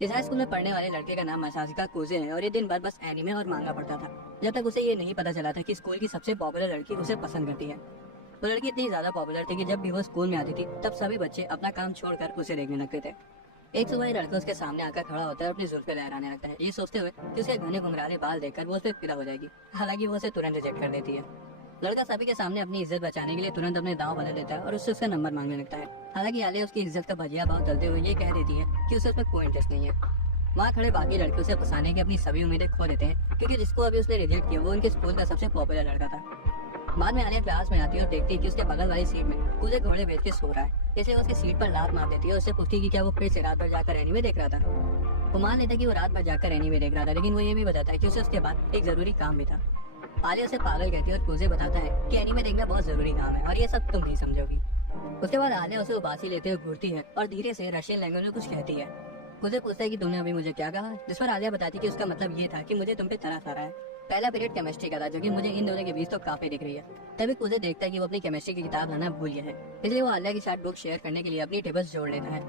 इस high school में पढ़ने वाले लड़के का नाम मसाशिका कोजे है और ये दिन भर बस एनीमे और मांगा पढ़ता था। जब तक उसे ये नहीं पता चला था कि स्कूल की सबसे पॉपुलर लड़की उसे पसंद करती है। वो लड़की इतनी ज्यादा पॉपुलर थी कि जब भी वो स्कूल में आती थी तब सभी बच्चे अपना काम छोड़कर उसे देखने लगते थे। एक सुबह ये लड़का उसके सामने आकर खड़ा होता है और अपनी जुल्फे लहराने लगता है, ये सोचते हुए कि उसके घने घुंघराले बाल देखकर वो उस पर फिदा हो जाएगी। हालांकि वो उसे तुरंत रिजेक्ट कर देती है। लड़का सभी के सामने अपनी इज्जत बचाने के लिए तुरंत अपने दांव बदल लेता है और उससे उसका नंबर मांगने लगता है। हालांकि आलिया उसकी इज्जत का भजिया भाव तलते हुए ये कह देती है कि उसे उसमें कोई इंटरेस्ट नहीं है। वहाँ खड़े बाकी लड़के उसे फंसाने की अपनी सभी उम्मीदें खो देते हैं, क्योंकि जिसको अभी उसने रिजेक्ट किया वो उनके स्कूल का सबसे पॉपुलर लड़का था। बाद में आलिया क्लास में आती है और देखती है कि उसके बगल वाली सीट में कूजे घोड़े बेच के सो रहा है। इसलिए वो उसकी सीट पर लात मार देती है और उससे पूछती है कि क्या वो फिर से रात भर जाकर एनीमे देख रहा था। वो मान लेता है कि वो रात भर जाकर एनीमे देख रहा था, लेकिन वो ये भी बताता है कि उसे उसके बाद एक जरूरी काम भी था। आलिया उसे पागल कहती है और कूजे बताता है कि एनीमे देखना बहुत जरूरी काम है और ये सब तुम नहीं समझोगी। उसके बाद आलिया उसे उबासी लेते हुए घूरती है और धीरे से रशियन लैंग्वेज में कुछ कहती है। उसे पूछता है कि तुमने अभी मुझे क्या कहा, जिस पर आलिया बताती है कि उसका मतलब ये था कि मुझे तुम पे तरस आ रहा है। पहला पीरियड केमिस्ट्री का था, जो कि मुझे इन दोनों के बीच तो काफी दिख रही है। तभी कुजे देखता है कि वो अपनी केमिस्ट्री की किताब लाना भूल गया है, इसलिए वो आलिया के साथ बुक शेयर करने के लिए अपनी टेबल्स जोड़ लेता है।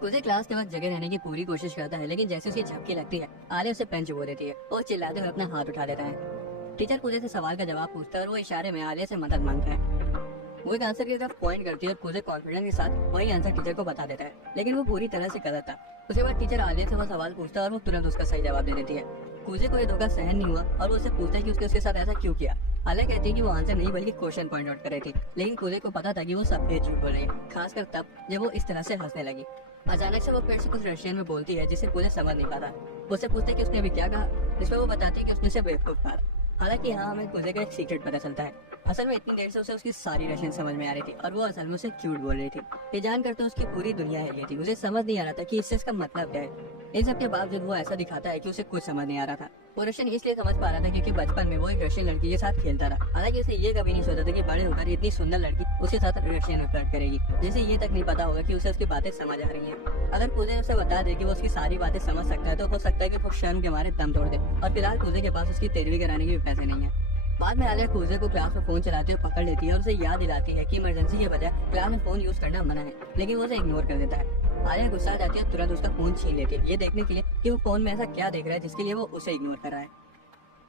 कुजे क्लास के वक्त जगह रहने की पूरी कोशिश करता है, लेकिन जैसे उसकी झपकी लगती है आलिया उसे पेन चुबो देती है और चिल्लाते हुए अपना हाथ उठा लेता है। टीचर कुजे से सवाल का जवाब पूछता है और वो इशारे में आलिया से मदद मांगता है। वो एक आंसर की तरफ पॉइंट करती है और कुजे कॉन्फिडेंस के साथ वही आंसर टीचर को बता देता है, लेकिन वो पूरी तरह से गलत था। उसके बाद टीचर आलिया से वो सवाल पूछता है और वो तुरंत उसका सही जवाब दे देती है। कुजे को ये धोखा सहन नहीं हुआ और वो उससे पूछता है कि उसके साथ ऐसा क्यों किया। आलिया कहती है कि वो आंसर नहीं बल्कि क्वेश्चन पॉइंट आउट कर रही थी, लेकिन कुजे को पता था कि वो सफेद झूठ बोल रही है, खासकर तब जब वो इस तरह से हंसने लगी। अचानक से वो फिर से कुछ रशियन में बोलती है जिसे कुजे समझ नहीं पाता। उससे पूछता है कि उसने अभी क्या कहा, जिसमें वो बताती है कि उसने से बेवकूफ कहा। हालांकि यहाँ हमें कुजे का एक सीक्रेट पता चलता है। असल में इतनी देर से उसे उसकी सारी रशियन समझ में आ रही थी और वो असल में उसे झूठ बोल रही थी। ये जानकर तो उसकी पूरी दुनिया हिल गई थी। उसे समझ नहीं आ रहा था कि इससे इसका मतलब क्या है। इन सब के बावजूद वो ऐसा दिखाता है कि उसे कुछ समझ नहीं आ रहा था। वो रशियन इसलिए समझ पा रहा था क्योंकि बचपन में वो एक रशियन लड़की के साथ खेलता था। हालांकि उसे ये कभी नहीं सोचा था कि बड़े होकर इतनी सुंदर लड़की उसके साथ रशियन में फ्लर्ट करेगी, जिसे ये तक नहीं पता होगा कि उसे उसकी बातें समझ आ रही हैं। अगर कुजे उसे बता दे कि वो उसकी सारी बातें समझ सकता है तो हो सकता है कि वो शर्म के मारे दम तोड़ दे, और फिलहाल कुजे के पास उसकी तेरहवीं कराने के भी पैसे नहीं है। बाद में आलिया कुजे को क्लास में फोन चलाते हुए पकड़ लेती है और उसे याद दिलाती है कि इमरजेंसी के बजाय क्लास में फोन यूज करना मना है, लेकिन वो उसे इग्नोर कर देता है। आलिया गुस्सा आ जाती है, तुरंत उसका फोन छीन लेती है, ये देखने के लिए कि वो फोन में ऐसा क्या देख रहा है जिसके लिए वो उसे इग्नोर कर रहा है।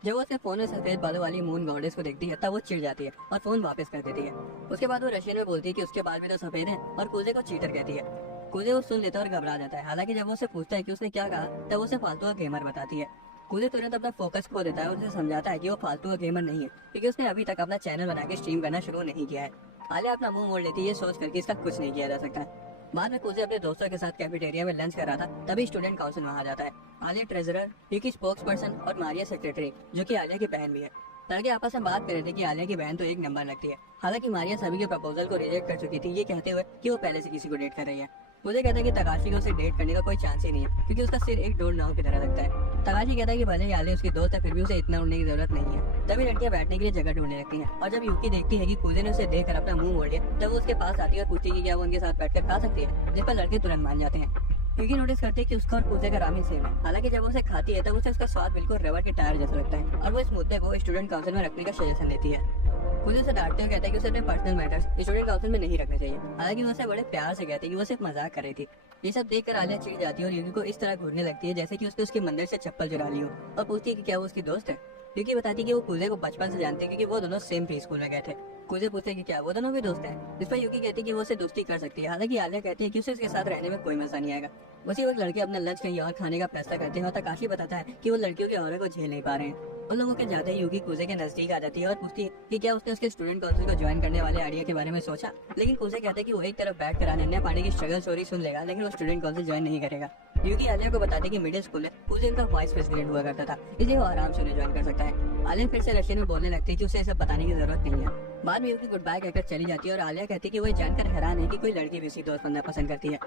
जब वो उसके फोन में सफेद बालों वाली मून गॉडेस को देखती है तब वो चिढ़ जाती है और फोन वापस कर देती है। उसके बाद वो रशियन में बोलती है कि उसके बाल भी तो सफेद हैं और कुजे को चीटर कहती है। कुजे वो सुन लेता है और घबरा जाता है। हालांकि जब वो उसे पूछता है कि उसने क्या कहा तब उसे फालतू का गेमर बताती है। कुजे तुरंत अपना फोकस खो देता है और उसे समझाता है कि वो फालतू का गेमर नहीं है, क्योंकि उसने अभी तक अपना चैनल बना के स्ट्रीम करना शुरू नहीं किया है। आलिया अपना मुंह मोड़ लेती है, ये सोच कर कि इसका कुछ नहीं किया जा सकता है। बाद में कुजे अपने दोस्तों के साथ कैफेटेरिया में लंच कर रहा था, तभी स्टूडेंट काउंसिल वहाँ आ जाता है। आलिया ट्रेजरर, यूकी स्पोक्स पर्सन और मारिया सेक्रेटरी, जो कि आलिया की बहन भी है। लड़के आपस में बात कर रहे थे कि आलिया की बहन तो एक नंबर लगती है। हालांकि मारिया सभी के प्रपोजल को रिजेक्ट कर चुकी थी, ये कहते हुए कि वो पहले से किसी को डेट कर रही है। मुझे कहता है कि तकाशी को उसे डेट करने का कोई चांस ही नहीं है, क्योंकि उसका सिर एक डोर नाव की तरह लगता है। तकाशी कहता है कि भले ही आलिया उसकी दोस्त है, फिर भी उसे इतना उड़ने की जरूरत नहीं है। तभी लड़कियां बैठने के लिए जगह ढूंढने लगती हैं, और जब यूकी देखती है कि कुजे ने उसे देखकर अपना मुंह मोड़ लिया तब वो उसके पास आती है और पूछती है कि क्या वो उनके साथ बैठकर खा सकती है, जिस पर लड़के तुरंत मान जाते हैं। यूकी नोटिस करती है कि उसका और कुजे का रामी सेम है। हालांकि जब वो उसे खाती है तब उसे उसका स्वाद बिल्कुल रबर के टायर जैसा लगता है, और वो इस मुद्दे को स्टूडेंट काउंसिल में रखने का सजेशन देती है। कुजे उसे डांटते हुए कहता है कि उसे अपने पर्सनल मैटर्स स्टूडेंट काउंसिल में नहीं रखने चाहिए। हालांकि वो उसे बड़े प्यार से कहती है कि वो सिर्फ मजाक कर रही थी। ये सब देखकर आलिया चिढ़ जाती है और यूकी को इस तरह घूरने लगती है जैसे कि उसने उसके मंदिर से चप्पल चुरा ली हो, और पूछती है कि क्या वो उसकी दोस्त है। यूकी बताती है कि वो कुजे को बचपन से जानते हैं, क्योंकि वो दोनों सेम प्री स्कूल में गए थे। कुजे पूछते हैं कि क्या वो दोनों भी दोस्त हैं, जिस पर यूकी कहती है कि वो उसे दोस्ती कर सकती है। हालांकि आलिया कहती है कि उसे उसके साथ रहने में कोई मजा नहीं आएगा। उसी वक्त लड़के अपना लंच कहीं और खाने का फैसला करते हैं और तकाशी बताता है कि वो लड़कियों के ऑरा को झेल नहीं पा रहे हैं। उन लोगों के जाते ही यूकी कुजे के नजदीक आ जाती है और पूछती है कि क्या उसने उसके स्टूडेंट काउंसिल को ज्वाइन करने वाले आइडिया के बारे में सोचा। लेकिन कुजे कहता है कि वो एक तरफ बैठ कर अनन्या पांडे की स्ट्रगल स्टोरी सुन लेगा, लेकिन वो स्टूडेंट काउंसिल ज्वाइन नहीं करेगा। यूकी आलिया को बताती है कि मिडिल स्कूल में कुजे उनका वाइस प्रेसिडेंट हुआ करता था, इसलिए वो आराम से उन्हें ज्वाइन कर सकता है। आलिया फिर से रशियन में बोलने लगती है कि उसे सब बताने की जरूरत नहीं है। बाद में यूकी गुड बाय कहकर चली जाती है और आलिया कहती है कि वो जानकर हैरान है कि कोई लड़की भी उसी दोस्त बनना पसंद करती है।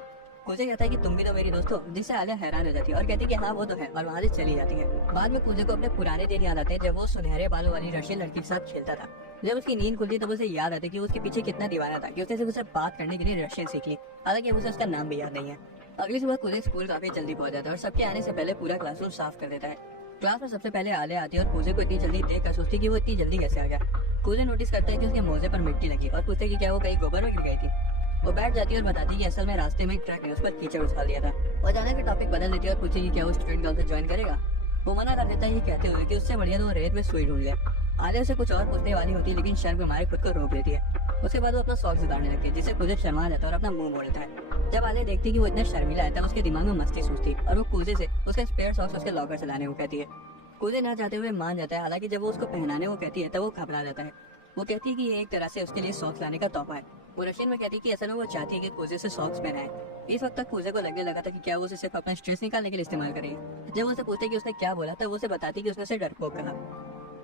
कुजे कहता है कि तुम भी तो मेरी दोस्त हो, जिससे आलिया हैरान हो जाती है और कहती है कि हाँ वो तो है, और वहाँ से चली जाती है। बाद में कुजे को अपने पुराने दिन याद आते हैं जब वो सुनहरे बालों वाली रशियन लड़की के साथ खेलता था। जब उसकी नींद खुलती तब उसे याद आता है कि वो उसके पीछे कितना दीवाना था कि उसने सिर्फ उसे बात करने के लिए रशियन सीख ली। हालांकि उसे उसका नाम भी याद नहीं है। अगली सुबह कुजे स्कूल काफी जल्दी पहुंच जाता है और सबके आने से पहले पूरा क्लासरूम साफ कर देता है। क्लास में सबसे पहले आलिया आती है और कुजे को इतनी जल्दी देख कर सोचती कि वो इतनी जल्दी कैसे आ गया। कुजे नोटिस करता है कि उसके मोजे पर मिट्टी लगी और पूछते कि क्या वो कहीं गोबर में गिर गई थी। वो बैठ जाती है और बताती है कि असल में रास्ते में एक ट्रक है, उस पर कीचड़ उछाल दिया था वो अचानक टॉपिक बदल देती है और पूछे कि क्या वो स्टूडेंट काउंसिल ज्वाइन करेगा। वो मना कर देता है ये कहते हुए कि उससे बढ़िया तो वो रेत में सुई ढूंढ ले। आलिया उसे कुछ और पूछने वाली होती है लेकिन शर्म के मारे खुद को रोक लेती है। उसके बाद वो अपना सॉक्स उतारने लगती है जिससे कुजे शर्मा जाता है और अपना मुंह मोड़ लेता है। जब आलिया देखती है कि वो इतना शर्मिला है तब उसके दिमाग में मस्ती सूझती है और वो कुजे से उसका स्पेयर सॉक्स उसके लॉकर से लाने को कहती है। कुजे ना चाहते हुए मान जाता है, हालांकि जब वो उसको पहनाने को कहती है तब वो घबरा जाता है। वो कहती है कि ये एक तरह से उसके लिए सॉक्स लाने का तोहफा है। वो रशियन में कहती है कि असल में वो चाहती है कि कुजे से सॉक्स पहनाए। इस वक्त तक कुजे को लगने लगा था कि क्या वो उसे सिर्फ अपना स्ट्रेस निकालने के लिए इस्तेमाल करेगी। जब वो उसे पूछते है कि उसने क्या बोला तब वो उसे बताती है कि उसने उसे डरपोक कहा।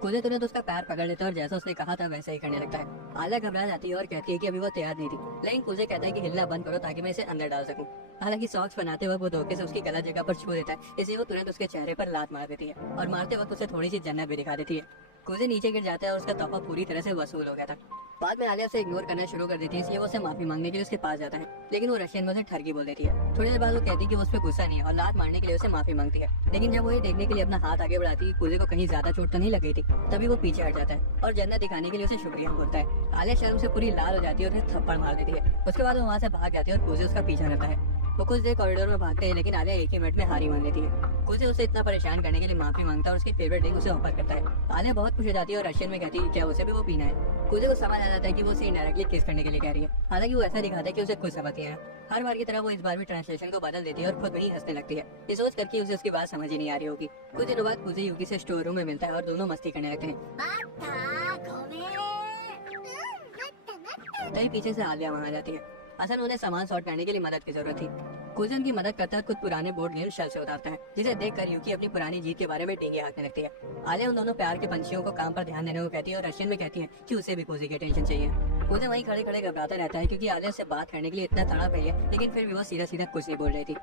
कुजे तुरंत उसका पैर पकड़ लेता है और जैसा उसने कहा था वैसा ही करने लगता है। आलिया घबरा जाती है और कहती है कि अभी वो तैयार नहीं थी, लेकिन कुजे कहता है कि हिलना बंद करो ताकि मैं इसे अंदर डाल सकूं। हालांकि सॉक्स बनाते वक्त वो धोखे से उसकी गलत जगह पर छू देता है, इसलिए वो तुरंत उसके चेहरे पर लात मार देती है और मारते वक्त उसे थोड़ी सी जन्नत भी दिखा देती है। कुजे नीचे गिर जाता है और उसका तोहफा पूरी तरह से वसूल हो गया था। बाद में आलिया उसे इग्नोर करना शुरू कर देती है, इसलिए वो उसे माफी मांगने के लिए उसके पास जाता है, लेकिन वो रशियन में उसे ठरकी बोल देती है। थोड़ी देर बाद वो कहती है कि वो उस पर गुस्सा नहीं है और लात मारने के लिए उसे माफी मांगती है। लेकिन जब वो ये देखने के लिए अपना हाथ आगे बढ़ाती है कुजे को कहीं ज्यादा चोट तो नहीं लग गई थी, तभी वो पीछे हट जाता है और जन्नत दिखाने के लिए उसे शुक्रिया बोलता है। आलिया शर्म से पूरी लाल हो जाती है और उसे थप्पड़ मार देती है। उसके बाद वो वहाँ से भाग जाती है और कुजे उसका पीछा करता है। वो कुछ देर कॉरिडोर में भागते हैं लेकिन आलिया एक ही मिनट में हारी मान लेती है। कुजे उसे इतना परेशान करने के लिए माफी मांगता है और उसकी फेवरेट ड्रिंक उसे ऑफर करता है। आलिया बहुत खुश हो जाती है और रशियन में कहती है क्या उसे भी वो पीना है। कुजे को समझ आ जाता है कि वो उसे इनडायरेक्टली किस करने के लिए कह रही है, हालांकि वो ऐसा दिखाता है कि उसे खुद समझती है। हर बार की तरह वो इस बार भी ट्रांसलेशन को बदल देती है और खुद वही हंसने लगती है। ये सोच करके उसे उसकी बात समझ ही नहीं आ रही होगी। कुछ दिनों बाद कुजे यूकी से स्टोर रूम में मिलता है और दोनों मस्ती करने लगते हैं। तभी पीछे से आलिया वहाँ आ जाती है। असल उन्हें सामान सॉर्ट करने के लिए मदद की जरूरत थी। कुजे उनकी मदद करता है, खुद पुराने बोर्ड गेम शेल्फ से उतारता है, जिसे देखकर यूकी अपनी पुरानी जीत के बारे में डींगे हाँकने लगती है। आलिया उन दोनों प्यार के पंछियों को काम पर ध्यान देने को कहती है और रशियन में कहती है कि उसे भी कुजे की टेंशन चाहिए। कुजे वहीं खड़े खड़े घबराता रहता है क्योंकि आलिया से बात करने के लिए इतना तड़प रही है, लेकिन फिर भी वो सीधा सीधा कुछ नहीं बोल रही थी।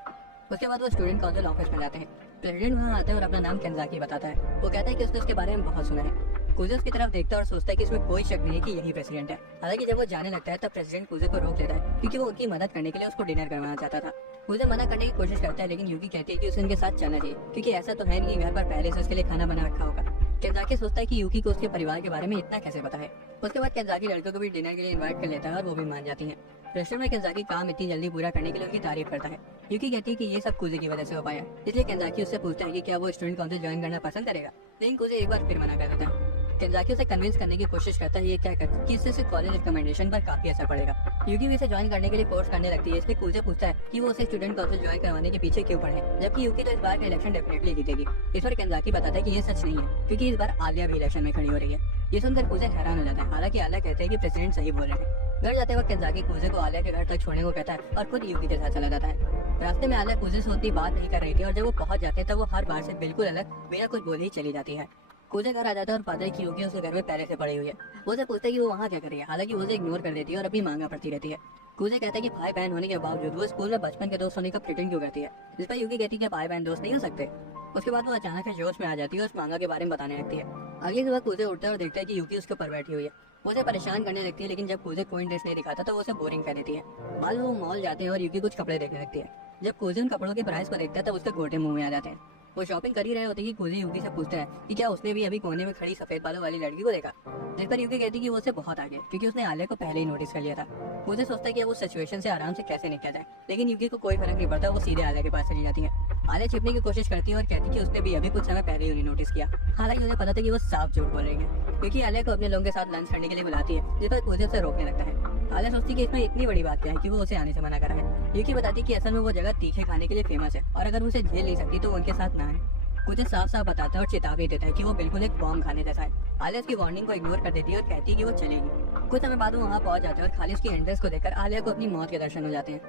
उसके बाद वो स्टूडेंट काउंसिल ऑफिस में जाते हैं। प्रेसिडेंट वहाँ आता है और अपना नाम केंजाकी बताता है। वो कहता है कि उसने उसके बारे में बहुत सुना है। कुजे उसकी तरफ देखता है और सोचता है कि इसमें कोई शक नहीं है कि यही प्रेसिडेंट है। हालांकि जब वो जाने लगता है तब प्रेसिडेंट कुजे को रोक लेता है क्योंकि वो उनकी मदद करने के लिए उसको डिनर करवाना चाहता था। कुजे मना करने की कोशिश करता है लेकिन यूकी कहती है कि उसे उनके साथ चलना चाहिए क्योंकि ऐसा तो है नहीं घर पर पहले से उसके लिए खाना बना रखा होगा। केंजाकी सोचता है कि यूकी को उसके परिवार के बारे में इतना कैसे पता है। उसके बाद केंजाकी लड़कों को भी डिनर के लिए इन्वाइट कर लेता है और वो भी मान जाती है। रेस्टोरेंट में केंजाकी काम इतनी जल्दी पूरा करने के लिए उनकी तारीफ करता है। यूकी कहती है कि ये सब कुजे की वजह से हो पाया, इसलिए केंजाकी उससे पूछता है कि क्या वो स्टूडेंट काउंसिल ज्वाइन करना पसंद करेगा, लेकिन कुजे एक बार फिर मना कर देता है। केंजाकी उसे कन्विंस करने की कोशिश करता है ये क्या कर कि इससे कॉलेज रिकमेंडेशन पर काफी असर पड़ेगा। यूकी भी इसे ज्वाइन करने के लिए फोर्स करने लगती है, इसलिए कुजे पूछता है कि वो उसे स्टूडेंट काउंसिल ज्वाइन करवाने के पीछे क्यों पड़े, जबकि यूकी तो इस बार का इलेक्शन डेफिनेटली जीतेगी। इस पर केंजाकी बताता है कि ये सच नहीं है क्योंकि इस बार आलिया भी इलेक्शन में खड़ी हो रही है। ये सुनकर कुजे हैरान हो जाता है, हालांकि आलिया कहते हैं कि प्रेसिडेंट सही बोल रहे हैं। घर जाते वक्त केंजाकी कुजे को आलिया के घर तक छोड़ने को कहता है और खुद यूकी के साथ चला जाता है। रास्ते में आलिया कुजे से उतनी बात नहीं कर रही थी और जब वो पहुंच जाते हैं तब वो हर बार से बिल्कुल अलग बिना कुछ बोले ही चली जाती है। कुजे घर आ जाता है और पाता है कि यूकी उसके घर में पहले से पड़ी हुई है। वो उसे पूछता है कि वो वहाँ क्या कर रही है, हालांकि वो उसे इग्नोर कर देती है और अपनी मांगा पड़ती रहती है। कुजे कहता है कि भाई बहन होने के बावजूद वो स्कूल में बचपन के दोस्त होने का प्रिटेंड क्यों करती है, जिस पर यूकी कहती है कि भाई बहन दोस्त नहीं हो सकते। उसके बाद वो अचानक से जोश में आ जाती है और उस मांगा के बारे में बताने लगती है। अगली सुबह कुजे उठता है और देखता है कि यूकी उसके ऊपर बैठी हुई है। वो उसे परेशान करने लगती है, लेकिन जब कुजे कोई इंटरेस्ट नहीं दिखाता तो वो उसे बोरिंग कर देती है। बाद में वो मॉल जाते हैं और यूकी कुछ कपड़े देखने लगती है। जब कुजे उन कपड़ों के प्राइस को देखता है तब उसके गोटे मुंह में आ जाते हैं। वो शॉपिंग कर ही रहे होते हैं कि कुजे यूकी से पूछता है कि क्या उसने भी अभी कोने में खड़ी सफेद बालों वाली लड़की को देखा, जिस पर यूकी कहती है कि वो उससे बहुत आगे क्योंकि उसने आलिया को पहले ही नोटिस कर लिया था। कुजे सोचता है कि वो सिचुएशन से आराम से कैसे निकल जाए, लेकिन यूकी को कोई फर्क नहीं पड़ता, वो सीधे आलिया के पास चली जाती है। आलिया छिपने की कोशिश करती है और कहती है कि उसने भी अभी कुछ समय पहले ही उन्हें नोटिस किया। हालांकि उन्हें पता था कि वो साफ झूठ बोल रही है क्योंकि आलिया को अपने लोगों के साथ लंच करने के लिए बुलाती है, जिस पर कुजे उसे रोकने लगता है। आलिया सोचती है कि इसमें इतनी बड़ी बात क्या है कि वो उसे आने से मना करा है। यूकी बताती है कि असल में वो जगह तीखे खाने के लिए फेमस है और अगर उसे झेल नहीं सकती तो उनके साथ ना है। कुछ साफ साफ बताता है और चेतावनी देता है कि वो बिल्कुल एक बॉम्ब खाने जैसा है। आलिया उसकी वार्निंग को इग्नोर कर देती है और कहती है कि वो चलेगी। कुछ समय बाद वो वहाँ पहुंच जाते हैं और खाली उसकी एंट्रेंस को देखकर आलिया को अपनी मौत के दर्शन हो जाते हैं।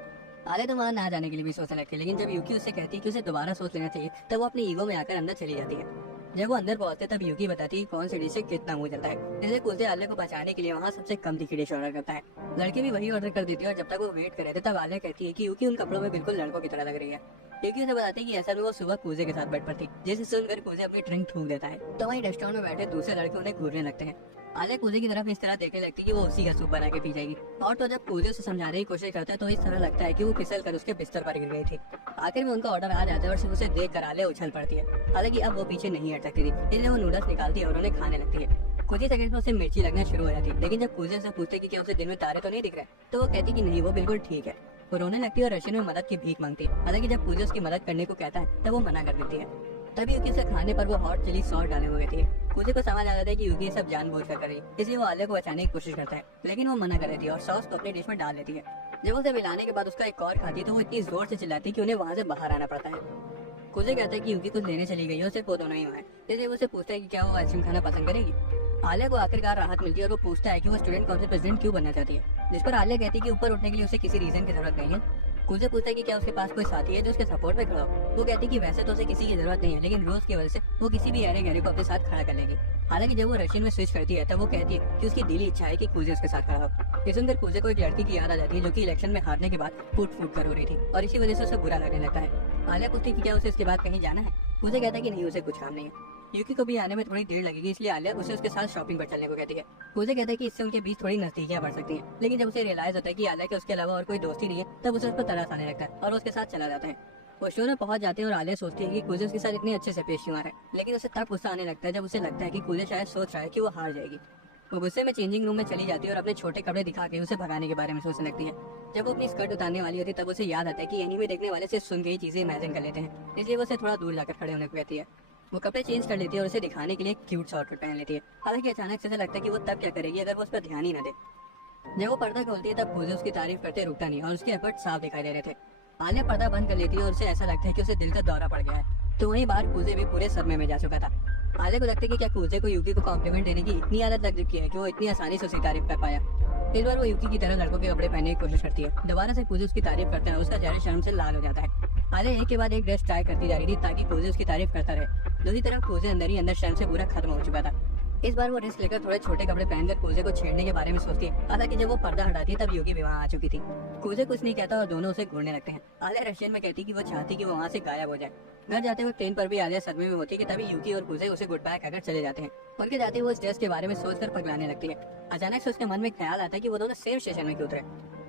आलिया तो वहाँ ना जाने के लिए भी सोचने लगती है, लेकिन जब यूकी उससे कहती है कि उसे दोबारा सोच लेना चाहिए तब वो अपनी ईगो में आकर अंदर चली जाती है। जब वो अंदर पहुंचते तब यूकी बताती है कौन सी डिश से कितना मुंह जलता है, इसलिए कुजे आलिया को बचाने के लिए वहाँ सबसे कम तीखी डिश ऑर्डर करता है। लड़की भी वही ऑर्डर कर देती है और जब तक वो वेट कर रहे थे तब आलिया कहती है कि यूकी उन कपड़ों में बिल्कुल लड़कों की तरह लग रही है। यूकी उसे बताती है कि ऐसा भी वो सुबह कुजे के साथ बेड पर थी, जिसे सुनकर कुजे अपनी ड्रिंक थूक देता है। तो वहीं रेस्टोरेंट में बैठे दूसरे लड़के उन्हें घूरने लगते हैं। आलिया कुजे की तरफ इस तरह देखने लगती है कि वो उसी का सूप बना के पी जाएगी। और तो जब कुजे उसे समझाने की कोशिश करता है तो इस तरह लगता है कि वो फिसल कर उसके बिस्तर पर गिर गई थी। आखिर में उनका ऑर्डर आ जाता है और सिर्फ उसे देख कर आलिया उछल पड़ती है। हालांकि अब वो पीछे नहीं हट सकती थी, इसलिए वो नूडल्स निकालती है और उन्हें खाने लगती है। कुछ ही सेकंड में उसे मिर्ची लगना शुरू हो जाती है, लेकिन जब कुजे से पूछते कि क्या उसे दिन में तारे तो नहीं दिख रहे तो वो कहती कि नहीं, वो बिल्कुल ठीक है। वो रोने लगती है और रशियन में मदद की भीख मांगती है। हालांकि जब पूजा उसकी मदद करने को कहता है तब वो मना कर देती है। तभी यूकी से खाने पर वो हॉट चिली सॉस डाले हुए थी। पूजे को समझ आ जाता है कि यूकी ये सब जानबूझकर कर रही है, इसलिए वो आलिया को बचाने की कोशिश करता है, लेकिन वो मना कर देती है और सॉस को अपनी डिश में डाल देती है। जब उसे मिलाने के बाद उसका एक और खाती है तो वो इतनी जोर से चिल्लाती है कि उन्हें वहाँ से बाहर आना पड़ता है। कुजे कहता है कि यूकी कुछ लेने चली गई है और सिर्फ वो दोनों ही वहाँ है, इसलिए वो उसे पूछता है कि क्या वो आइसक्रीम खाना पसंद करेगी। आलिया को आखिरकार राहत मिलती है और वो पूछता है कि वो स्टूडेंट काउंसिल प्रेसिडेंट क्यों बनना चाहती है, जिस पर आलिया कहती है कि ऊपर उठने के लिए उसे किसी रीजन की जरूरत नहीं है। कुजे पूछता है कि क्या उसके पास कोई साथी है जो उसके सपोर्ट में खड़ा हो। वो कहती है कि वैसे तो उसे किसी की जरूरत नहीं है, लेकिन रोज की वजह से वो किसी भी अरे गहरे को अपने साथ खड़ा कर लेगी। हालांकि जब वो रशियन में स्विच करती है तब वो कहती है कि उसकी दिली इच्छा है कि कुजे उसके साथ खड़ा हो। ये सुनकर कुजे को एक लड़की की याद आ जाती है जो कि इलेक्शन में हारने के बाद फूट फूट कर रो रही थी और इसी वजह से उसे बुरा लगने लगता है। आलिया पूछती है कि क्या उसे इसके बाद कहीं जाना है। कुजे कहता है कि नहीं, उसे कुछ काम नहीं है। यूकी को भी आने में थोड़ी देर लगेगी, इसलिए आलिया उसे उसके साथ शॉपिंग पर चलने को कहती है। कुजे कहता है कि इससे उनके बीच थोड़ी नजदीकियां बढ़ सकती हैं, लेकिन जब उसे रियलाइज होता है कि आलिया के उसके अलावा और कोई दोस्ती नहीं है तब उसे उस पर तरस आने लगता है और उसके साथ चला जाता है। वो शो में पहुंच जाते हैं और आलिया सोचती है कि कुजे उसके साथ इतने अच्छे से पेश क्यों आ रहा है, लेकिन उसे तब गुस्सा आने लगता है जब उसे लगता है कि कुजे शायद सोच रहा है कि वो हार जाएगी। वो गुस्से में चेंजिंग रूम में चली जाती है और अपने छोटे कपड़े दिखा के उसे भगाने के बारे में सोचने लगती है। जब वो अपनी स्कर्ट उतारने वाली होती है तब उसे याद आता है कि एनीमे देखने वाले सिर्फ सुन के ही चीजें इमेजिन कर लेते हैं, इसलिए वो उसे थोड़ा दूर जाकर खड़े होने को कहती है। वो कपड़े चेंज कर लेती है और उसे दिखाने के लिए क्यूट सा आउटफिट पहन लेती है। हालांकि अचानक से लगता है कि वो तब क्या करेगी अगर वो उस पर ध्यान ही न दे। जब वो पर्दा खोलती है तब कुजे उसकी तारीफ करते रुकता नहीं और उसके एफर्ट साफ दिखाई दे रहे थे। आलिया पर्दा बंद कर लेती है और उसे ऐसा लगता है कि उसे दिल का दौरा पड़ गया है। तो वहीं बाहर कुजे भी पूरे सदमे में जा चुका था। आलिया को लगता है कि क्या कुजे को यूकी को कॉम्प्लीमेंट देने की इतनी आदत लग चुकी है कि वो इतनी आसानी से उसकी तारीफ कर पाया। इस बार वो यूकी की तरह लड़कों के कपड़े पहनने की कोशिश करती है। दोबारा से कुजे उसकी तारीफ करता है और उसका चेहरा शर्म से लाल हो जाता है। आलिया एक के बाद एक ड्रेस ट्राई करती जा रही थी ताकि कुजे उसकी तारीफ करता रहे। दूसरी तरफ कुजे अंदर ही अंदर शर्म से पूरा खत्म हो चुका था। इस बार वो रिस्क लेकर थोड़े छोटे कपड़े पहनकर कुजे को छेड़ने के बारे में सोचती है। हालांकि जब वो पर्दा हटाती है तब यूकी भी वहाँ आ चुकी थी। कुजे कुछ नहीं कहता और दोनों उसे घूरने लगते हैं। आलिया रशियन में कहती कि वो चाहती कि वो वहाँ से गायब हो जाए। घर जाते हुए ट्रेन पर भी आलिया सदमे में होती है कि तभी यूकी और कुजे उसे गुड बाय कहकर चले जाते हैं। उनके जाते हुए उस ड्रेस के बारे में सोचकर पगलाने लगती है। अचानक से उसके मन में ख्याल आता है कि वो दोनों सेम स्टेशन में क्यों उतरे।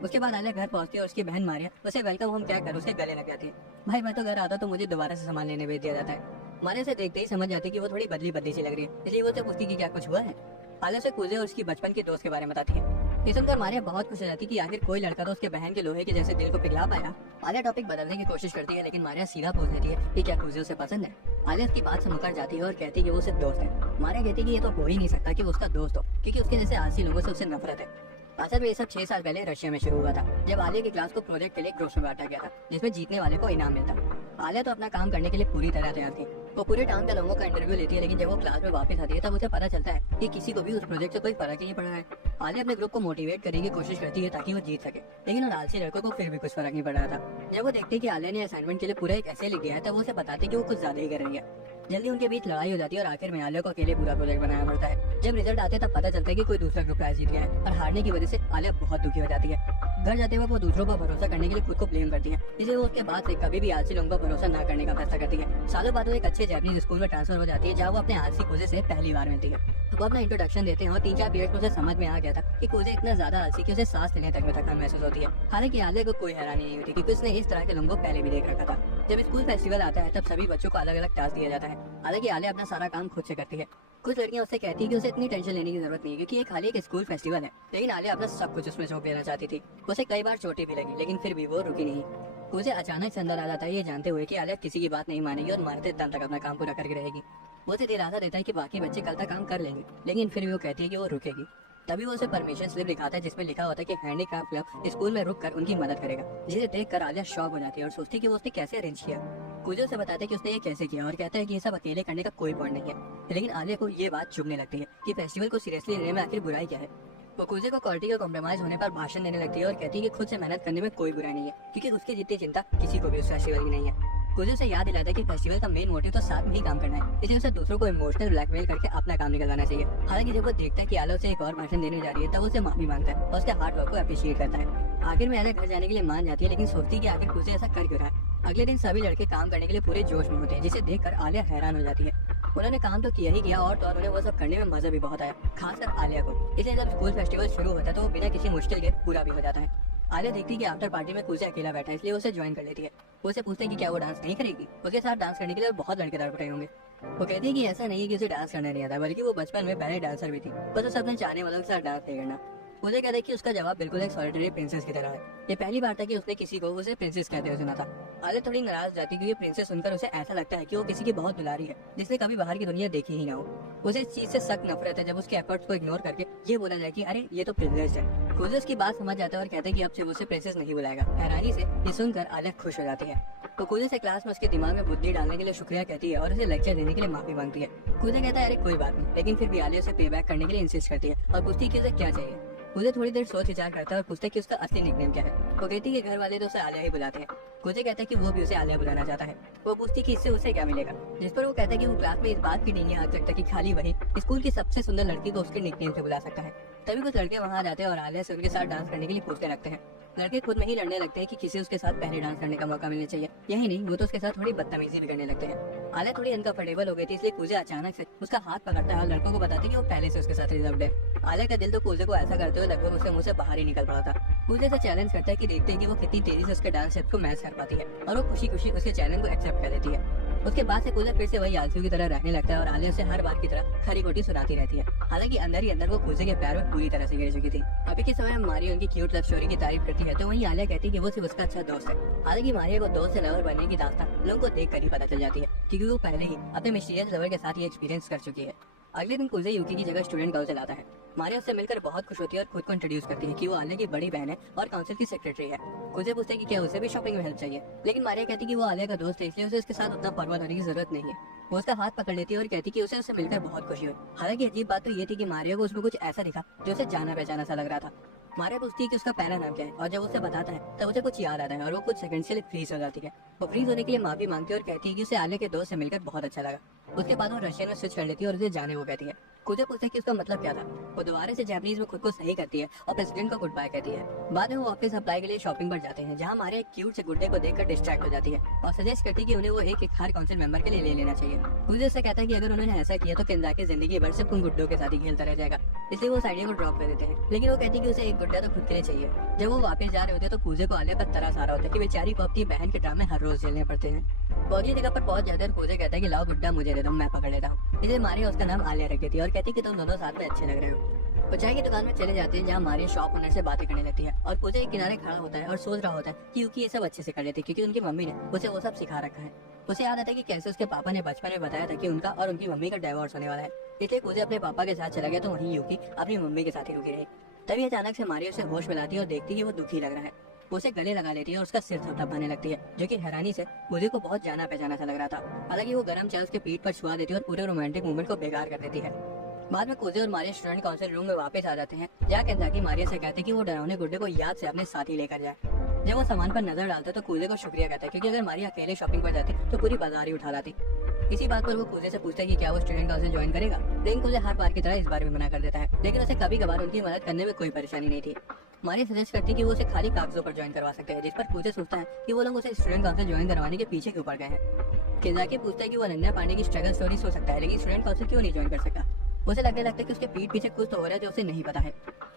उसके बाद आलिया घर पहुंचती है और उसकी बहन मारिया उसे वेलकम होम कहकर उसे गले लग जाती है। भाई मैं तो घर आता तो मुझे दोबारा से सामान लेने भेज दिया जाता है। मारिया से देखते ही समझ जाती है कि वो थोड़ी बदली बदली सी लग रही है, इसलिए वो उसे पूछती कि क्या कुछ हुआ है। आलिया से कुजे और उसकी बचपन के दोस्त के बारे में बताती है। ये सुनकर मारिया बहुत खुश हो जाती है कि आखिर कोई लड़का तो उसके बहन के लोहे के जैसे दिल को पिघला पाया। आलिया टॉपिक बदलने की कोशिश करती है, लेकिन मारिया सीधा पूछ लेती है कि क्या कुजे उसे पसंद है। आलिया उसकी बात से मुकर जाती है और कहती है कि वो सिर्फ दोस्त है। मारिया कहती है कि ये तो हो ही नहीं सकता कि वो उसका दोस्त हो, क्योंकि उसके जैसे आलसी लोगों से उसे नफरत है। असल में ये सब 6 साल पहले रशिया में शुरू हुआ था, जब आलिया की क्लास को प्रोजेक्ट के लिए ग्रुप्स में बांटा गया था, जिसमें जीतने वाले को इनाम मिलता। आलिया तो अपना काम करने के लिए पूरी तरह तैयार थी। वो पूरे टाउन के लोगों का इंटरव्यू लेती है, लेकिन जब वो क्लास में वापस आती है तब उसे पता चलता है कि किसी को भी उस प्रोजेक्ट से कोई फर्क ही नहीं पड़ रहा है। आलिया अपने ग्रुप को मोटिवेट करने की कोशिश करती है ताकि वो जीत सके, लेकिन उन आलसी लड़कों को फिर भी कुछ फर्क नहीं पड़ रहा था। जब वो देखते कि आलिया ने असाइनमेंट के लिए पूरा एक ऐसे लिख दिया है तब वो उसे बताते कि वो कुछ ज्यादा ही कर रही है। जल्दी उनके बीच लड़ाई हो जाती है और आखिर में आलिया को अकेले पूरा प्रोजेक्ट बनाना पड़ता है। जब रिजल्ट आते हैं तब पता चलता है कि कोई दूसरा ग्रुप प्राइज जीत गया है और हारने की वजह से आलिया बहुत दुखी हो जाती है। घर जाते हुए वो दूसरों पर भरोसा करने के लिए खुद को ब्लेम करती है, इसलिए वो उसके बाद से कभी भी आलसी लोगों पर भरोसा न करने का फैसला करती है। सालों बाद वो एक अच्छे जापानीज स्कूल में ट्रांसफर हो जाती है, जहाँ वो अपने आलसी कुजे से पहली बार मिलती है। वो अपना इंट्रोडक्शन देते हैं और 3-4 पीरियड में उसे समझ में आ गया था कि कुजे इतना ज्यादा आलसी कि उसे सांस लेने तक में थकान महसूस होती है। हालांकि आलिया को कोई हैरानी नहीं होती क्योंकि उसने इस तरह के लोगों को पहले भी देख रखा था। जब स्कूल फेस्टिवल आता है तब सभी बच्चों को अलग अलग टास्क दिया जाता है। हालांकि आलिया अपना सारा काम खुद से करती है। कुछ लड़कियां उससे कहती है कि उसे इतनी टेंशन लेने की जरूरत नहीं है क्योंकि ये खाली एक स्कूल फेस्टिवल है, लेकिन आलिया अपना सब कुछ उसमें झोंक देना चाहती थी। उसे कई बार चोटें भी लगी, लेकिन फिर भी वो रुकी नहीं। उसे अचानक से अंदर आ जाता है ये जानते हुए कि आलिया किसी की बात नहीं मानेगी और मरते दम तक अपना काम पूरा करके रहेगी। वो उसे दिलासा देता है कि बाकी बच्चे कल तक काम कर लेंगे, लेकिन फिर भी वो कहती है कि वो रुकेगी। तभी वो उसे परमिशन स्लिप दिखाता है जिसमें लिखा होता है कि हैंडीक्राफ्ट क्लब स्कूल में रुक कर उनकी मदद करेगा, जिसे देखकर आलिया शॉक हो जाती है और सोचती है कि वो उसने कैसे अरेंज किया। कुजे उसे बताते हैं कि उसने ये कैसे किया और कहता है कि ये सब अकेले करने का कोई पॉइंट नहीं है, लेकिन आलिया को ये बात चुभने लगती है कि फेस्टिवल को सीरियसली लेने में आखिर बुराई क्या है। वो कुजे को क्वालिटी का कॉम्प्रोमाइज होने पर भाषण देने लगती है और कहती है कि खुद से मेहनत करने में कोई बुराई नहीं है, क्योंकि उसकी जितनी चिंता किसी को भी उस फेस्टिवल की नहीं है। कुजे उसे याद दिलाता है कि फेस्टिवल का मेन मोटिव तो साथ में ही काम करना है, इसलिए उसे दूसरों को इमोशनल ब्लैकमेल करके अपना काम निकलवाना चाहिए। हालांकि जब वो देखता है कि आलिया उसे एक और भाषण देने जा रही है तब उसे माफी मांगता है और उसके हार्ड वर्क को अप्रिशिएट करता है। आखिर में आलिया घर जाने के लिए मान जाती है, लेकिन सोचती है कि आखिर कुजे ऐसा कर क्यों रहा है। अगले दिन सभी लड़के काम करने के लिए पूरे जोश में होते हैं, जिसे देखकर आलिया हैरान हो जाती है। उन्होंने काम तो किया ही किया और तो और उन्हें वो सब करने में मजा भी बहुत आया, खासकर आलिया को। इसलिए जब स्कूल फेस्टिवल शुरू होता है तो वो बिना किसी मुश्किल के पूरा भी हो जाता है। आलिया देखती है कि आफ्टर पार्टी में कुजे अकेला बैठा है, इसलिए उसे ज्वाइन कर लेती है। वो उसे पूछते हैं कि क्या वो डांस नहीं करेगी। उसके साथ डांस करने के लिए बहुत लड़के दौड़ पड़े होंगे। वो कहती है कि ऐसा नहीं है कि उसे डांस करना नहीं आता, बल्कि वो बचपन में पहले डांसर भी थी, बस उसे अपने चाहने वालों के साथ डांस नहीं करना। मुझे कहता है कि उसका जवाब बिल्कुल एक सॉलिटरी प्रिंसेस की तरह है। ये पहली बार था कि उसने किसी को उसे प्रिंसेस कहते हुए सुना था। आलिया थोड़ी नाराज जाती कि ये प्रिंसेस सुनकर उसे ऐसा लगता है कि वो किसी की बहुत दुलारी है जिसने कभी बाहर की दुनिया देखी ही ना हो। उसे इस चीज से सख्त नफरत है जब उसके एफर्ट्स को इग्नोर करके ये बोला जाए कि अरे ये तो प्रिंसेस है। क्रूजर की बात समझ जाता है और कहते हैं कि अब से वो उसे प्रिंसेस नहीं बुलाएगा। हैरानी से ये सुनकर आलिया खुश हो जाती है। तो क्रूजर से क्लास में उसके दिमाग में बुद्धि डालने के लिए शुक्रिया कहती है और उसे लेक्चर देने के लिए माफी मांगती है। क्रूजर कहता है अरे कोई बात नहीं, लेकिन फिर भी आलिया उसे पे बैक करने के लिए इंसिस्ट करती है और पूछती है कि उसे क्या चाहिए। मुझे थोड़ी देर सोच विचार करता है और पूछता है कि उसका असली निकनेम क्या है। वो कहती है कि घर वाले तो उसे आलिया ही बुलाते हैं। मुझे कहता है कि वो भी उसे आलिया बुलाना चाहता है। वो पूछती है कि इससे उसे क्या मिलेगा, जिस पर वो कहता है कि वो क्लास में इस बात की नहीं आ सकता कि खाली वही स्कूल की सबसे सुंदर लड़की को उसके निकनेम से बुला सकता है। तभी कुछ लड़के वहाँ आ जाते हैं और आलिया से उनके साथ डांस करने के लिए पूछने लगते हैं। लड़के खुद में ही लड़ने लगते हैं कि किसी उसके साथ पहले डांस करने का मौका मिलना चाहिए। यही नहीं, वो तो उसके साथ थोड़ी बदतमीजी भी करने लगते हैं। आलिया थोड़ी अनकंफर्टेबल हो गई थी, इसलिए पूजा अचानक से उसका हाथ पकड़ता है और लड़कों को बताती है कि वो पहले से उसके साथ रिजर्व्ड है। आलिया का दिल तो पूजे को ऐसा करते हुए लगभग उसके मुंह से बाहर ही निकल पड़ा था। पूजे से चैलेंज करता है कि देखते हैं कि वो कितनी तेजी से उसके डांस स्टेप को मैच कर पाती है और वो खुशी खुशी उसके चैलेंज को एक्सेप्ट कर लेती है। उसके बाद से पूजा फिर से वही आलसियों की तरह रहने लगता है और आलिया से हर बार की तरह खरी खोटी सुनाती रहती है। हालांकि अंदर ही अंदर वो पूजे के प्यार में पूरी तरह से गिर चुकी थी। अभी के समय में मारिया उनकी क्यूट लव स्टोरी की तारीफ करती है तो वहीं आलिया कहती है कि वो सिर्फ उसका अच्छा दोस्त है। हालांकि मारिया को दोस्त से लवर बनने की दास्तान लोगों को देख कर ही पता चल जाती है क्योंकि वो पहले ही अपने मिस्टीरियस लवर के साथ ये एक्सपीरियंस कर चुकी है। अगले दिन कुजे यूकी की जगह स्टूडेंट गर्ल चलाता है। मारिया उससे मिलकर बहुत खुश होती है और खुद को इंट्रोड्यूस करती है कि वो आलिया की बड़ी बहन है और काउंसिल की सेक्रेटरी है। कुजे पूछते हैं कि क्या उसे भी शॉपिंग में हेल्प चाहिए, लेकिन मारिया कहती है कि वो आलिया का दोस्त है इसलिए उसे उसके साथ उतना फॉरवर्ड होने की जरूरत नहीं है। वो उसका हाथ पकड़ लेती है और कहती है कि उसे उससे मिलकर बहुत खुशी हुई। हालांकि अजीब बात तो ये थी कि मारिया को उसमें कुछ ऐसा दिखा जो उसे जाना पहचाना सा लग रहा था। मारिया पूछती है कि उसका पहला नाम क्या है और जब उसे बताता है तब उसे कुछ याद आता है और वो कुछ सेकंड के लिए फ्रीज हो जाती है। वो फ्रीज होने के लिए माफी मांगती है और कहती है कि उसे आलिया के दोस्त से मिलकर बहुत अच्छा लगा। उसके बाद वो रशियन में स्विच कर लेती है और उसे जाने को कहती है। कुजे पूछते हैं कि उसका मतलब क्या था। वो दोबारा से जापानीज में खुद को सही करती है और प्रेसिडेंट को गुड बाय कहती है। बाद में वो वापस अप्लाई के लिए शॉपिंग पर जाते हैं जहाँ मारिया एक क्यूट से गुड्डे को देखकर डिस्ट्रैक्ट हो जाती है और सजेस्ट करती है कि उन्हें वो एक हर काउंसिल मेंबर के लिए ले लेना चाहिए। कुजे उससे कहता है कि अगर उन्होंने ऐसा किया तो केंजाकी जिंदगी भर सिर्फ उन गुड्डों के साथ ही खेलता रह जाएगा, इसलिए वो उस आइडिया को ड्रॉप कर देते हैं। लेकिन वो कहती है कि उसे एक गुड्डा तो खुद के लिए चाहिए। जब वो वापस जा रहे होते हैं तो कुजे को आलिया पर तरस आ रहा होता है कि बेचारी को अपनी बहन के ड्रामे हर रोज झेलने पड़ते हैं। वो अगली जगह पर पहुंच जाते हैं और कुजे कहता है कि लाओ गुड्डा मुझे दे दो, मैं पकड़ लेता हूँ। इसलिए मारिया उसका नाम आलिया रख देती है और कहती है कि तुम दोनों साथ में अच्छे लग रहे हो। वो चाय की दुकान में चले जाते हैं जहाँ मारिया शॉप ओनर से बातें करने लगती है और कुजे एक किनारे खड़ा होता है और सोच रहा होता है कि यूकी ये सब अच्छे से कर लेती है क्योंकि उनकी मम्मी ने उसे वो सब सिखा रखा है। उसे याद आता है कि कैसे उसके पापा ने बचपन में बताया था कि उनका और उनकी मम्मी का डाइवोर्स होने वाला है, इसलिए कुजे अपने पापा के साथ चला गया तो वहीं यूकी अपनी मम्मी के साथ ही रुकी रही। तभी अचानक से मारिया उसे होश में लाती है और देखती है कि वो दुखी लग रहा है। वो उसे गले लगा लेती है और उसका सिर थपथपाने लगती है जो कि हैरानी से कुजे को बहुत जाना पहचाना सा लग रहा था। हालांकि वो गरम चाय उसके पीठ पर छुआ देती है और पूरे रोमांटिक मूवमेंट को बेकार कर देती है। बाद में कुजे और मारिया स्टूडेंट काउंसिल रूम में वापस आ जाते हैं जहाँ केंजाकी मारिया से कहते हैं कि वो डरावने गुड्डे को याद से अपने साथ ही लेकर जाए। जब वो सामान पर नजर डालता है तो कुजे को शुक्रिया कहता है क्योंकि अगर मारिया अकेले शॉपिंग पर जाती तो पूरी बाजार ही उठा लाती। इसी बात पर वो कुजे से पूछता है कि क्या वो स्टूडेंट काउंसिल ज्वाइन करेगा, लेकिन कुजे हर बार की तरह इस बार भी मना कर देता है। लेकिन उसे कभी कभार उनकी मदद करने में कोई परेशानी नहीं थी। मारिया सजेस्ट करती है कि वो उसे खाली कागजों पर ज्वाइन करवा सकते हैं, जिस पर कुजे सोचता है कि वो लोग उसे स्टूडेंट काउंसिल ज्वाइन करवाने के पीछे क्यों पड़ गए हैं। केंजाकी पूछता है कि वो अनन्या पांडे की स्ट्रगल स्टोरी सोच सकता है लेकिन स्टूडेंट काउंसिल क्यों नहीं ज्वाइन कर सकता। उसे लगने लगता है कि उसके पीठ पीछे कुछ तो हो रहा है जो उसे नहीं पता है।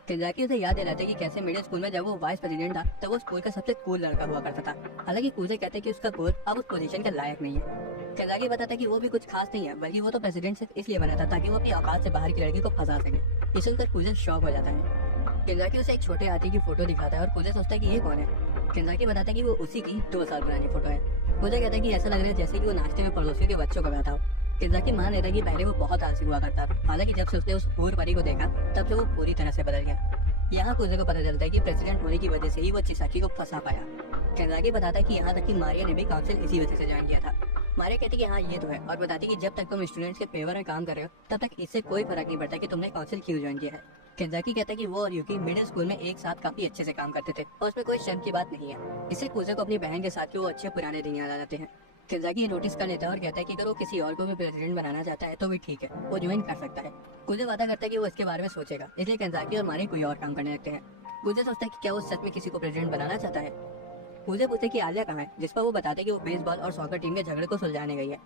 केंजाकी उसे याद दिलाते हैं कि कैसे मिडिल स्कूल में जब वो वाइस प्रेसिडेंट था तब वो स्कूल का सबसे कूल लड़का हुआ करता था। हालांकि कुजे कहते हैं कि उसका गोल अब उस पोजीशन के लायक नहीं है। केंजाकी बताता है कि वो भी कुछ खास नहीं है, बल्कि वो तो प्रेसिडेंट सिर्फ इसलिए बना था ताकि वो अपनी औकात से बाहर की लड़की को फंसा सके। ये सुनकर कुजे शॉक हो जाता है। केंजाकी उसे एक छोटे हाथी की फोटो दिखाता है और कुजे सोचता है कि ये कौन है। केंजाकी बताता है कि वो उसी की 2 साल पुरानी फोटो है। कुजे कहता है कि ऐसा लग रहा है जैसे कि वो नाश्ते में पड़ोसियों के बच्चों को बैठा हो। केंजाकी मान लेता है कि पहले वो बहुत आलसी हुआ करता था, हालांकि जब से उसने उस हूर परी को देखा तब से वो पूरी तरह से बदल गया। यहाँ कुजे को पता चलता है कि प्रेसिडेंट होने की वजह से ही वो चिसाकी को फंसा पाया। केंजाकी बताता है कि यहाँ तक कि मारिया ने भी काउंसिल इसी वजह से ज्वाइन किया था। मारिया कहती है कि हाँ ये तो है और बताती है कि जब तक तुम स्टूडेंट्स के फेवर में काम कर रहे हो तब तक इससे कोई फर्क नहीं पड़ता कि तुमने काउंसिल क्यों ज्वाइन किया है। केंजाकी कहता है कि वो और यूकी मिडिल स्कूल में एक साथ काफी अच्छे से काम करते थे और उसमें कोई शर्म की बात नहीं है। इससे कुजे को अपनी बहन के साथ के वो अच्छे पुराने दिन याद आ जाते हैं। केंजाकी ये नोटिस कर लेता है और कहता है कि अगर वो किसी और को भी प्रेसिडेंट बनाना चाहता है तो भी ठीक है, वो ज्वाइन कर सकता है। कुजे वादा करता है कि वो इसके बारे में सोचेगा, इसलिए केंजाकी और मारिया कोई और काम करने लगते हैं। कुजे सोचता है कि क्या वो सच में किसी को प्रेसिडेंट बनाना चाहता है। कुजे पूछते कि आलिया कहाँ है, जिस पर वो बताते कि वो बेसबॉल और सॉकर टीम के झगड़े को सुलझाने गई है।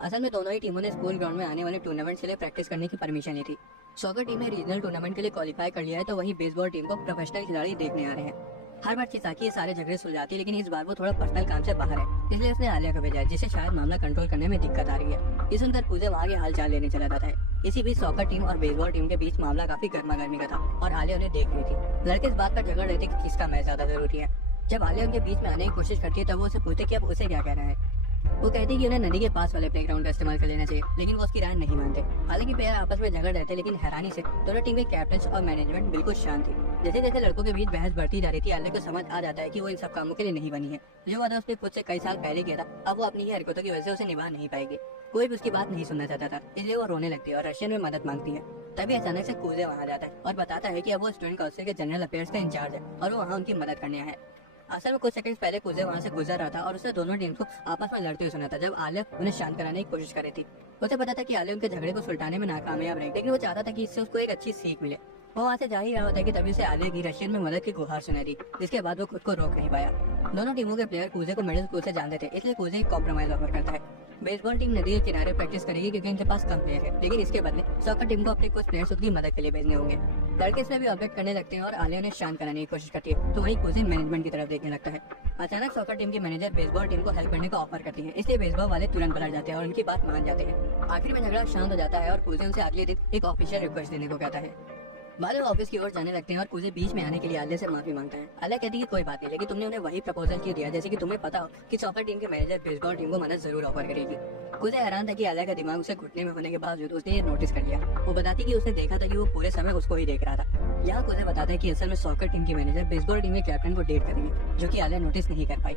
असल में दोनों ही टीमों ने स्कूल ग्राउंड में आने वाले टूर्नामेंट के लिए प्रैक्टिस करने की परमिशन ली थी। सॉकर टीम ने रीजनल टूर्नामेंट के लिए क्वालिफाई कर लिया है तो वही बेसबॉल टीम को प्रोफेशनल खिलाड़ी देखने आ रहे हैं। हर बार चिसाकी ये सारे झगड़े सुलझाती है, लेकिन इस बार वो थोड़ा पर्सनल काम से बाहर है, इसलिए उसने आलिया को भेजा है, जिसे शायद मामला कंट्रोल करने में दिक्कत आ रही है। ये सुनकर पूजा वहाँ के हाल चाल लेने चला जाता है। इसी बीच सॉकर टीम और बेसबॉल टीम के बीच मामला काफी गर्मा गर्मी का था और आलिया उन्हें देख रही थी। लड़के इस बात पर झगड़ रहे थे कि किसका मैच ज्यादा जरूरी है। जब आलिया उनके बीच में आने की कोशिश करती है तब वो उसे पूछते कि अब उसे क्या कहना है। वो कहती है कि उन्हें नदी के पास वाले प्लेग्राउंड का इस्तेमाल कर लेना चाहिए, लेकिन वो उसकी राय नहीं मानते। हालांकि प्लेयर आपस में झगड़ रहे थे, लेकिन हैरानी से दोनों टीम के कैप्टन और मैनेजमेंट बिल्कुल शांत थी। जैसे जैसे लड़कों के बीच बहस बढ़ती जा रही थी, आलिया को समझ आ जाता है कि वो इन सब कामों के लिए नहीं बनी है। जो वादा उसने खुद से कई साल पहले किया था, अब वो अपनी ही हरकतों की वजह से उसे निभा नहीं पाएगी। कोई भी उसकी बात नहीं सुनना चाहता था, इसलिए वो रोने लगती है और रशियन में मदद मांगती है। तभी अचानक से कूजे वहाँ जाता है और बताता है कि अब वो स्टूडेंट काउंसिल के जनरल अफेयर्स का इंचार्ज है और वो वहाँ उनकी मदद करने आया है। असल में कुछ सेकंड्स पहले कूजे वहाँ से गुजर रहा था और उसे दोनों टीम को आपस में लड़ते हुए सुना था, जब आलिया उन्हें शांत कराने की कोशिश कर रही थी। उसे पता था कि आलिया उनके झगड़े को सुलटाने में नाकामयाब रही, लेकिन वो चाहता था कि इससे उसको एक अच्छी सीख मिले। वो वहाँ से जा ही रहा होता है कि तभी उसे आलिया की रशियन में मदद की गुहार सुनाई दी, जिसके बाद वो खुद को रोक नहीं पाया। दोनों टीमों के प्लेयर कूजे को मिडिल स्कूल से जानते थे, इसलिए कूजे एक कॉम्प्रोमाइज ऑफर करता है। बेसबॉल टीम नदी के किनारे प्रैक्टिस करेगी क्योंकि इनके पास कम प्लेयर है, लेकिन इसके बदले सॉकर टीम को अपने कुछ प्लेयर्स उसकी मदद के लिए भेजने होंगे। लड़के इसमें भी ऑब्जेक्ट करने लगते हैं और आलिया उन्हें शांत कराने की कोशिश करती है, तो वही कूजे मैनेजमेंट की तरफ देखने लगता है। अचानक सॉकर टीम की मैनेजर बेसबॉल टीम को हेल्प करने का ऑफर करती है, इसलिए बेसबॉल वाले तुरंत पलट जाते हैं और उनकी बात मान जाते हैं। आखिर में झगड़ा शांत हो जाता है और कूजे उनसे अगले दिन एक ऑफिशियल रिक्वेस्ट देने को कहता है। बाद में ऑफिस की ओर जाने लगते हैं और कूजे बीच में आने के लिए आलिया से माफी मांगता है। आलिया कहती है कि कोई बात नहीं, लेकिन तुमने उन्हें वही प्रपोजल क्यों दिया जैसे कि तुम्हें पता हो कि सॉकर टीम के मैनेजर बेसबॉल टीम को मदद जरूर ऑफर करेगी। कूजे हैरान था कि आलिया का दिमाग उसे घुटने में होने के बावजूद उसने ये नोटिस कर लिया। वो बताती कि उसने देखा था कि वो पूरे समय उसको ही देख रहा था। यहाँ कूजे बताता है कि असल में सॉकर टीम की मैनेजर बेसबॉल टीम के कैप्टन को डेट करेंगे, जो कि आलिया नोटिस नहीं कर पाई।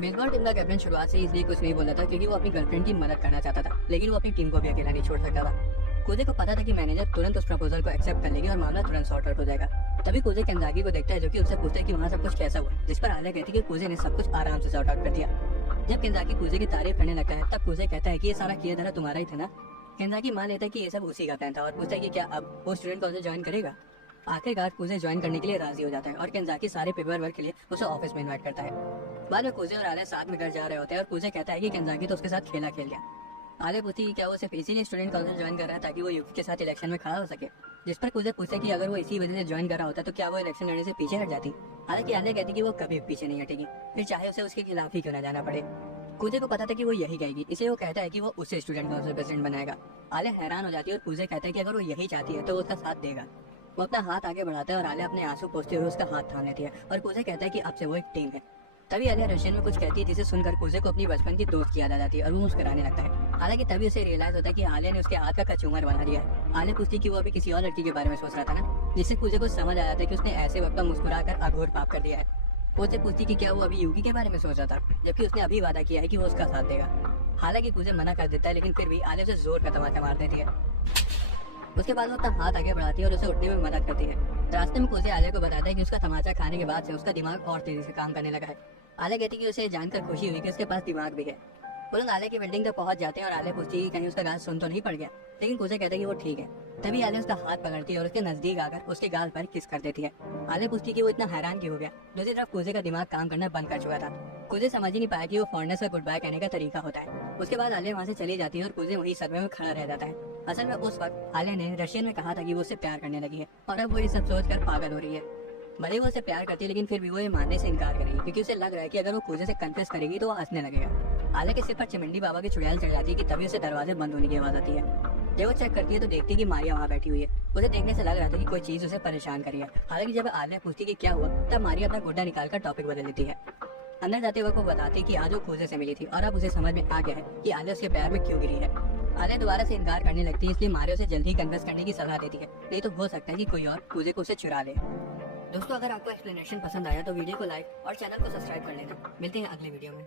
बेसबॉल टीम का कैप्टन शुरुआत से इसलिए कुछ नहीं बोला था क्योंकि वो अपनी गर्लफ्रेंड की मदद करना चाहता था, लेकिन वो अपनी टीम को भी अकेला नहीं छोड़ सकता था। कूजे को पता था कि मैनेजर तुरंत उस प्रपोजल को एक्सेप्ट कर लेगी और मामला तुरंत सॉर्ट आउट हो जाएगा। तभी कूजे केंजाकी को देखता है, जो कि उससे पूछता है कि वहाँ सब कुछ कैसा हुआ, जिस पर आलिया कहती है कि कूजे ने सब कुछ आराम से सॉर्ट आउट कर दिया। जब केंजाकी कूजे की तारीफ करने लगता है, तब कूजे कहता है कि ये सारा किया धरा तुम्हारा ही था ना। केंजाकी मान लेता है कि ये सब उसी का प्लान था और पूछता है कि क्या अब वो स्टूडेंट काउंसिल ज्वाइन करेगा। आखिरकार कूजे ज्वाइन करने के लिए राजी हो जाता है और केंजाकी सारे पेपर वर्क के लिए उसे ऑफिस में इन्वाइट करता है। बाद में कूजे और आलिया साथ में घर जा रहे होते हैं और कूजे कहता है कि केंजाकी तो उसके साथ खेला खेल गया। आलिया पूछती है क्या वो सिर्फ इसीलिए स्टूडेंट काउंसिल ज्वाइन कर रहा है ताकि वो यूकी के साथ इलेक्शन में खड़ा हो सके, जिस पर कूजे पूछते कि अगर वो इसी वजह से ज्वाइन कर रहा होता तो क्या वो इलेक्शन लड़ने से पीछे हट जाती। हालांकि आलिया कहती कि वो कभी पीछे नहीं हटेगी, फिर चाहे उसे उसके खिलाफ ही क्यों न जाना पड़े। कूजे को पता था कि वो यही कहेगी, इसलिए वो कहता है कि वो उसे स्टूडेंट काउंसिल प्रेसिडेंट बनाएगा। आलिया हैरान हो जाती है और कूजे कहता है कि अगर वो यही चाहती है तो वो उसका साथ देगा। वो अपना हाथ आगे बढ़ाता है और आलिया अपने आंसू पोंछते हुए उसका हाथ थाम लेती है और कूजे कहता है कि अब से वो एक टीम है। तभी आलिया रशियन में कुछ कहती है, जिसे सुनकर कूजे को अपनी बचपन की दोस्त की याद आ जाती है और वो मुस्कुराने लगता है। हालांकि तभी उसे रियलाइज होता है कि आलिया ने उसके हाथ का कचूमर बना दिया है। आलिया पूछती कि वो अभी किसी और लड़की के बारे में सोच रहा था ना, जिससे कूजे को समझ आ जाता है कि उसने ऐसे वक्त पर मुस्कुराकर अघोर पाप कर दिया है। वो उससे पूछती कि क्या वो अभी यूकी के बारे में सोच रहा था, जबकि उसने अभी वादा किया है कि वो उसका साथ देगा। हालांकि कूजे मना कर देता है, लेकिन फिर भी आलिया उसे जोर का तमाचा मार देती है। उसके बाद वो अपना हाथ आगे बढ़ाती है और उसे उठने में मदद करती है। रास्ते में कूजे आलिया को बताता है कि उसका तमाचा खाने के बाद से उसका दिमाग और तेजी से काम करने लगा है। आलिया कहती है कि उसे जानकर खुशी हुई कि उसके पास दिमाग भी है। वो लोग आलिया की बिल्डिंग तक पहुंच जाते हैं और आलिया पूछती है कि कहीं उसका गाल सुन तो नहीं पड़ गया, लेकिन कूजे कहता है कि वो ठीक है। तभी आलिया उसका हाथ पकड़ती है और उसके नजदीक आकर उसके गाल पर किस कर देती है। आलिया पूछती है कि वो इतना हैरान क्यों हो गया। दूसरी तरफ कूजे का दिमाग काम करना बंद कर चुका था। कूजे समझ ही नहीं पाया कि वो फॉरनर्स का गुड बाय कहने का तरीका होता है। उसके बाद आलिया वहाँ से चली जाती है और कूजे वही सदमे में खड़ा रह जाता है। असल में उस वक्त आलिया ने रशियन में कहा था कि वो उससे प्यार करने लगी है और अब वो ये सब सोचकर पागल हो रही है। भले वो उसे प्यार करती है, लेकिन फिर भी वो ये मानने से इनकार करेगी क्योंकि उसे लग रहा है कि अगर वो कूजे से कन्फेस करेगी तो वो हंसने लगेगा। आलिया के सिर पर चिमंडी बाबा की चुड़ैल चढ़ जाती है कि तभी उसे दरवाजे बंद होने की आवाज आती है। जब वो चेक करती है तो देखती है कि मारिया वहाँ बैठी हुई है। उसे देखने से लग रहा था कि कोई चीज उसे परेशान करी है। हालांकि जब आलिया पूछती कि क्या हुआ, तब मारिया अपना गुड्डा निकालकर टॉपिक बदल देती है। अंदर जाते वक्त वो बताती कि आज वो कूजे से मिली थी और अब उसे समझ में आ गया है कि आलिया उसके पैर में क्यों गिरी है। आलिया दोबारा से इनकार करने लगती है, इसलिए मारिया उसे जल्दी कन्विंस करने की सलाह देती है, नहीं तो हो सकता है कि कोई और कूजे को उसे चुरा ले। दोस्तों, अगर आपको एक्सप्लेनेशन पसंद आया तो वीडियो को लाइक और चैनल को सब्सक्राइब कर लेना। मिलते हैं अगले वीडियो में।